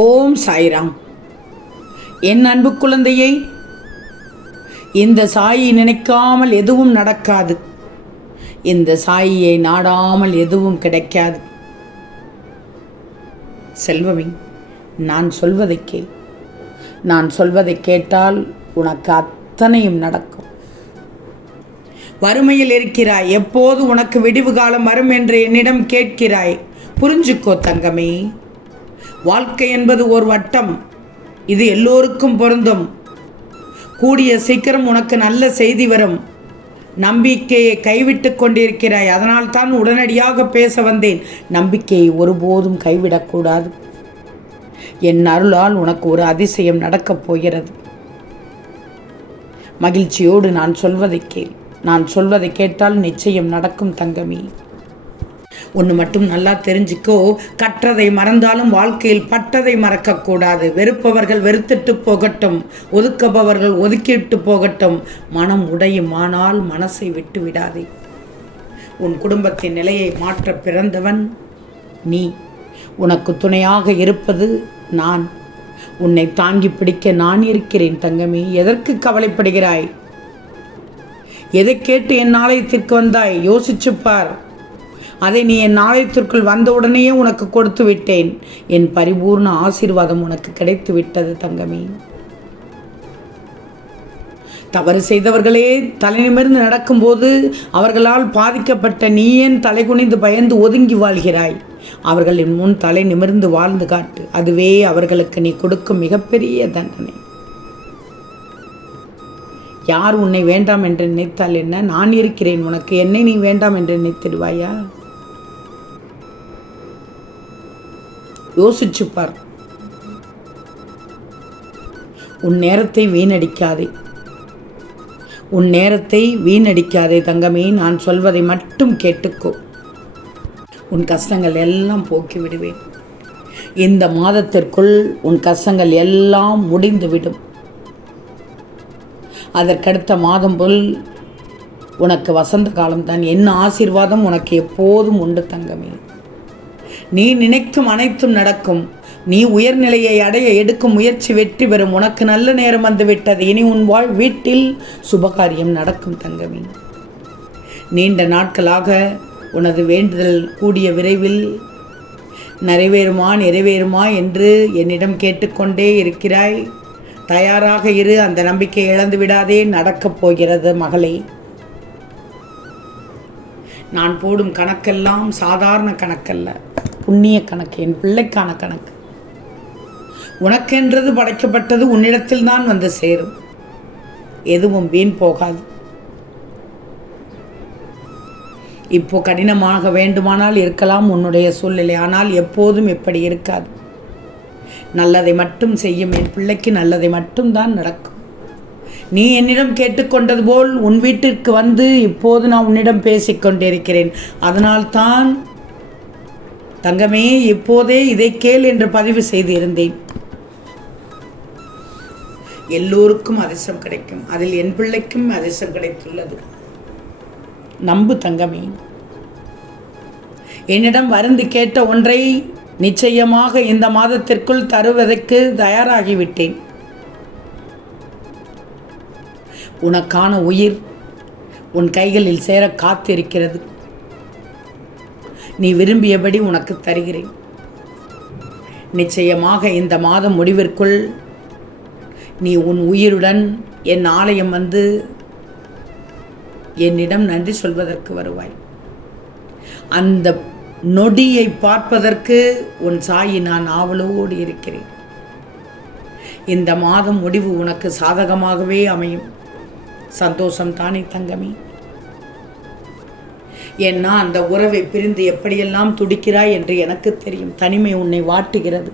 ஓம் சாய்ராம். என் அன்பு குழந்தையை இந்த சாயை நினைக்காமல் எதுவும் நடக்காது. இந்த சாயியை நாடாமல் எதுவும் கிடைக்காது. செல்வமே நான் சொல்வதை கேள். நான் சொல்வதை கேட்டால் உனக்கு அத்தனையும் நடக்கும். வறுமையில் இருக்கிறாய் எப்போது உனக்கு விடிவு காலம் வரும் என்று என்னிடம் கேட்கிறாய். புரிஞ்சுக்கோ தங்கமே. வாழ்க்கை என்பது ஒரு வட்டம். இது எல்லோருக்கும் பொருந்தும். கூடிய சீக்கிரம் உனக்கு நல்ல செய்தி வரும். நம்பிக்கையை கைவிட்டு கொண்டிருக்கிறாய். அதனால் தான் உடனடியாக பேச வந்தேன். நம்பிக்கையை ஒருபோதும் கைவிடக்கூடாது. என் அருளால் உனக்கு ஒரு அதிசயம் நடக்கப் போகிறது. மகிழ்ச்சியோடு நான் சொல்வதை கேள். நான் சொல்வதை கேட்டால் நிச்சயம் நடக்கும் தங்கமி. ஒன்று மட்டும் நல்லா தெரிஞ்சுக்கோ. கற்றதை மறந்தாலும் வாழ்க்கையில் பட்டதை மறக்கக்கூடாது. வெறுப்பவர்கள் வெறுத்துட்டு போகட்டும். ஒதுக்கப்பவர்கள் ஒதுக்கிட்டு போகட்டும். மனம் உடையுமானால் மனசை விட்டு விடாதே. உன் குடும்பத்தின் நிலையை மாற்ற பிறந்தவன் நீ. உனக்கு துணையாக இருப்பது நான். உன்னை தாங்கி பிடிக்க நான் இருக்கிறேன் தங்கமே. எதற்கு கவலைப்படுகிறாய்? எதை கேட்டு என் ஆலயத்திற்கு வந்தாய்? யோசிச்சுப்பார் பார். அதை நீ என் ஆலயத்திற்குள் வந்தவுடனேயே உனக்கு கொடுத்து விட்டேன். என் பரிபூர்ண ஆசீர்வாதம் உனக்கு கிடைத்து விட்டது தங்கமே. தவறு செய்தவர்களே தலை நிமிர்ந்து நடக்கும்போது அவர்களால் பாதிக்கப்பட்ட நீ ஏன் தலை குனிந்து பயந்து ஒதுங்கி வாழ்கிறாய்? அவர்களின் முன் தலை நிமிர்ந்து வாழ்ந்து காட்டு. அதுவே அவர்களுக்கு நீ கொடுக்கும் மிகப்பெரிய தண்டனை. யார் உன்னை வேண்டாம் என்று நினைத்தால் என்ன? நான் இருக்கிறேன். உனக்கு என்னை நீ வேண்டாம் என்று நினைத்திடுவாயா? யோசிச்சுப்பார். உன் நேரத்தை வீணடிக்காதே. உன் நேரத்தை வீணடிக்காதே தங்கமே நான் சொல்வதை மட்டும் கேட்டுக்கோ. உன் கஷ்டங்கள் எல்லாம் போக்கி விடுவேன். இந்த மாதத்திற்குள் உன் கஷ்டங்கள் எல்லாம் முடிந்துவிடும் அதற்கடுத்த மாதம் போல் உனக்கு வசந்த காலம்தான் என்ன ஆசீர்வாதம் உனக்கு எப்போதும் உண்டு தங்கமே. நீ நினைக்கும் அனைத்தும் நடக்கும். நீ உயர்நிலையை அடைய எடுக்கும் முயற்சி வெற்றி பெறும். உனக்கு நல்ல நேரம் வந்துவிட்டது. இனி உன் வாழ் வீட்டில் சுபகாரியம் நடக்கும் தங்கமி. நீண்ட நாட்களாக உனது வேண்டுதல் கூடிய விரைவில் நிறைவேறுமா நிறைவேறுமா என்று என்னிடம் கேட்டுக்கொண்டே இருக்கிறாய். தயாராக இரு. அந்த நம்பிக்கை இழந்து விடாதே. நடக்கப் போகிறது மகளே. நான் போடும் கணக்கெல்லாம் சாதாரண கணக்கல்ல. புண்ணிய கணக்கு என் பிள்ளைக்கான கணக்கு. உனக்கென்றது படைக்கப்பட்டது உன்னிடத்தில் தான் வந்து சேரும். எதுவும் வீண் போகாது. இப்போ கடினமாக வேண்டுமானால் இருக்கலாம் உன்னுடைய சூழ்நிலை ஆனால் எப்போதும் இப்படி இருக்காது. நல்லதை மட்டும் செய்யும் என் பிள்ளைக்கு நல்லதை மட்டும்தான் நடக்கும். நீ என்னிடம் கேட்டுக்கொண்டது போல் உன் வீட்டிற்கு வந்து இப்போது நான் உன்னிடம் பேசிக்கொண்டிருக்கிறேன். அதனால்தான் தங்கமே இப்போதே இதை கேள் என்று பதிவு செய்திருந்தேன். எல்லோருக்கும் அதிர்ஷ்டம் கிடைக்கும். அதில் என் பிள்ளைக்கும் அதிர்ஷ்டம் கிடைத்துள்ளது. நம்பு தங்கமே. என்னிடம் வருந்து கேட்ட ஒன்றை நிச்சயமாக இந்த மாதத்திற்குள் தருவதற்கு தயாராகிவிட்டேன். உனக்கான உயிர் உன் கைகளில் சேர காத்திருக்கிறது. நீ விரும்பியபடி உனக்கு தருகிறேன். நிச்சயமாக இந்த மாதம் முடிவிற்குள் நீ உன் உயிருடன் என் ஆலயம் வந்து என்னிடம் நன்றி சொல்வதற்கு வருவாய். அந்த நொடியை பார்ப்பதற்கு உன் சாயி நான் ஆவலோடு இருக்கிறேன். இந்த மாதம் முடிவு உனக்கு சாதகமாகவே அமையும். சந்தோஷம் தானே தங்கமி. ஏன்னா அந்த உறவை பிரிந்து எப்படியெல்லாம் துடிக்கிறாய் என்று எனக்கு தெரியும். தனிமை உன்னை வாட்டுகிறது.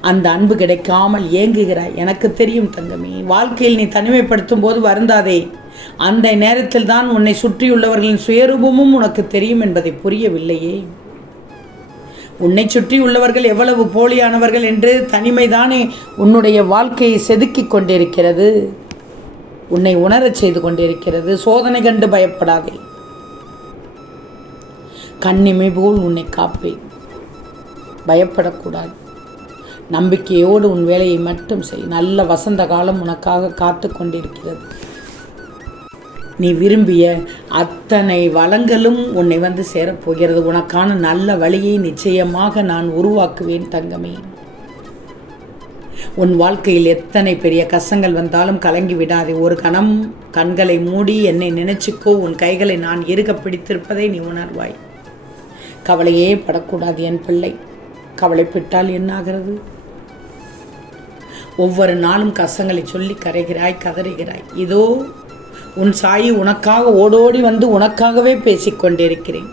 அந்த அன்பு கிடைக்காமல் ஏங்குகிறாய். எனக்கு தெரியும் தங்கமி. வாழ்க்கையில் நீ தனிமைப்படுத்தும் போது வருந்தாதே. அந்த நேரத்தில் தான் உன்னை சுற்றியுள்ளவர்களின் சுயரூபமும் உனக்கு தெரியும் என்பதை புரியவில்லையே. உன்னை சுற்றியுள்ளவர்கள் எவ்வளவு போலியானவர்கள் என்று தனிமைதானே உன்னுடைய வாழ்க்கையை செதுக்கிக் கொண்டிருக்கிறது. உன்னை உணரச் செய்து கொண்டிருக்கிறது. சோதனை கண்டு பயப்படாதே. கண்ணிமை போல் உன்னை காப்பேன். பயப்படக்கூடாது. நம்பிக்கையோடு உன் வேலையை மட்டும் செய். நல்ல வசந்த காலம் உனக்காக காத்து கொண்டிருக்கிறது. நீ விரும்பிய அத்தனை வளங்களும் உன்னை வந்து சேரப்போகிறது உனக்கான நல்ல வழியை நிச்சயமாக நான் உருவாக்குவேன் தங்கமே. உன் வாழ்க்கையில் எத்தனை பெரிய கஷ்டங்கள் வந்தாலும் கலங்கி விடாதே. ஒரு கணம் கண்களை மூடி என்னை நினைச்சுக்கோ. உன் கைகளை நான் இருக பிடித்திருப்பதை நீ உணர்வாய். கவலையே படக்கூடாது என் பிள்ளை. கவலைப்பட்டால் என்னாகிறது? ஒவ்வொரு நாளும் கஷ்டங்களை சொல்லி கரைகிறாய் கதறுகிறாய். இதோ உன் சாயி உனக்காக ஓடோடி வந்து உனக்காகவே பேசிக்கொண்டிருக்கிறேன்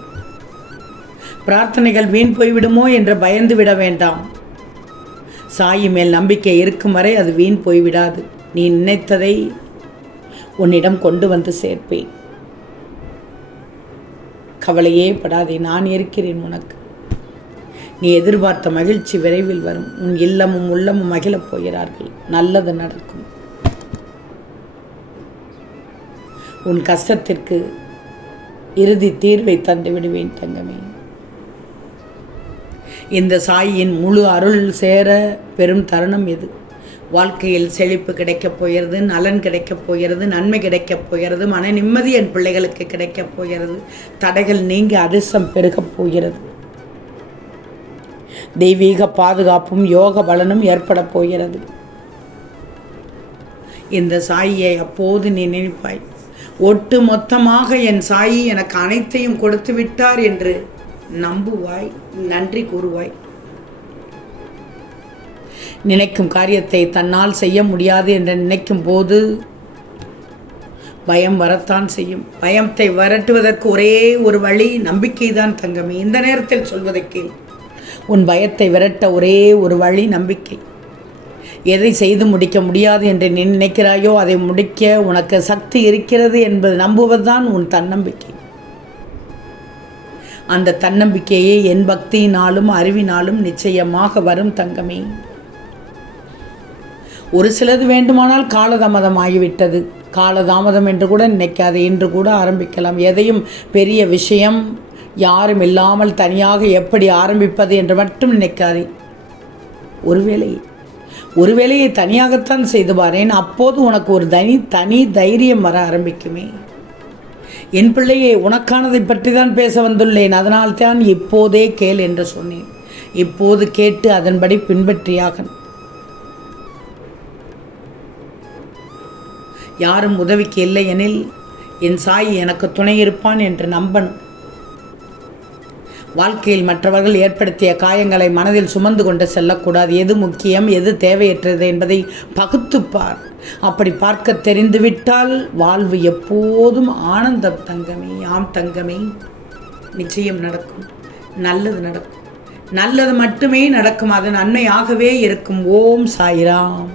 பிரார்த்தனைகள் வீண் போய்விடுமோ என்று பயந்து விட வேண்டாம். சாயி மேல் நம்பிக்கை இருக்கும் வரை அது வீண் போய்விடாது. நீ நினைத்ததை உன்னிடம் கொண்டு வந்து சேர்ப்பேன். கவலையே படாதே நான் இருக்கிறேன் உனக்கு. நீ எதிர்பார்த்த மகிழ்ச்சி விரைவில் வரும். உன் இல்லமும் உள்ளமும் மகிழப் போகிறார்கள். நல்லது நடக்கும். உன் கஷ்டத்திற்கு இறுதி தீர்வை தந்து விடுவேன் தங்கமே. இந்த சாயின் முழு அருள் சேர பெரும் தருணம் எது? வாழ்க்கையில் செழிப்பு கிடைக்கப் போகிறது நலன் கிடைக்கப் போகிறது நன்மை கிடைக்கப் போகிறது மன நிம்மதி என் பிள்ளைகளுக்கு கிடைக்கப் போகிறது தடைகள் நீங்கி அதிர்ஷ்டம் பெருகப் போகிறது. தெய்வீக பாதுகாப்பும் யோக பலனும் ஏற்பட போகிறது. இந்த சாயியை அப்போது நீ நினைப்பாய். ஒட்டு மொத்தமாக என் சாயி எனக்கு அனைத்தையும் கொடுத்து விட்டார் என்று நம்புவாய் நன்றி கூறுவாய். நினைக்கும் காரியத்தை தன்னால் செய்ய முடியாது என்று நினைக்கும் போது பயம் வரத்தான் செய்யும். பயத்தை வரட்டுவதற்கு ஒரே ஒரு வழி நம்பிக்கை தான் தங்கமே. இந்த நேரத்தில் சொல்வதை கேள். உன் பயத்தை விரட்ட ஒரே ஒரு வழி நம்பிக்கை. எதை செய்து முடிக்க முடியாது என்று நீ நினைக்கிறாயோ அதை முடிக்க உனக்கு சக்தி இருக்கிறது என்பது நம்புவதுதான் உன் தன்னம்பிக்கை. அந்த தன்னம்பிக்கையே என் பக்தியினாலும் அறிவினாலும் நிச்சயமாக வரும் தங்கமே. ஒரு சிலது வேண்டுமானால் காலதாமதம் ஆகிவிட்டது. காலதாமதம் என்று கூட நினைக்காது என்று கூட ஆரம்பிக்கலாம். எதையும் பெரிய விஷயம் யாரும் இல்லாமல் தனியாக எப்படி ஆரம்பிப்பது என்று மட்டும் நினைக்காதே. ஒருவேளை ஒரு வேலையை தனியாகத்தான் செய்து பாரேன் அப்போது உனக்கு ஒரு தனி தனி தைரியம் வர ஆரம்பிக்குமே. என் பிள்ளையை உனக்கானதை பற்றி தான் பேச வந்துள்ளேன் அதனால்தான் இப்போதே கேள் என்று சொன்னேன். இப்போது கேட்டு அதன்படி பின்பற்றியாகன் யாரும் உதவிக்கு இல்லை எனில் என் சாய் எனக்கு துணை இருப்பான் என்று நம்பணும் வாழ்க்கையில் மற்றவர்கள் ஏற்படுத்திய காயங்களை மனதில் சுமந்து கொண்டு செல்லக்கூடாது. எது முக்கியம் எது தேவையற்றது என்பதை பகுத்துப்பார். அப்படி பார்க்க தெரிந்துவிட்டால் வாழ்வு எப்போதும் ஆனந்தம் தங்கமே ஆம் தங்கமே. நிச்சயம் நடக்கும். நல்லது நடக்கும். நல்லது மட்டுமே நடக்கும். அது நன்மையாகவே இருக்கும். ஓம் சாய்ராம்.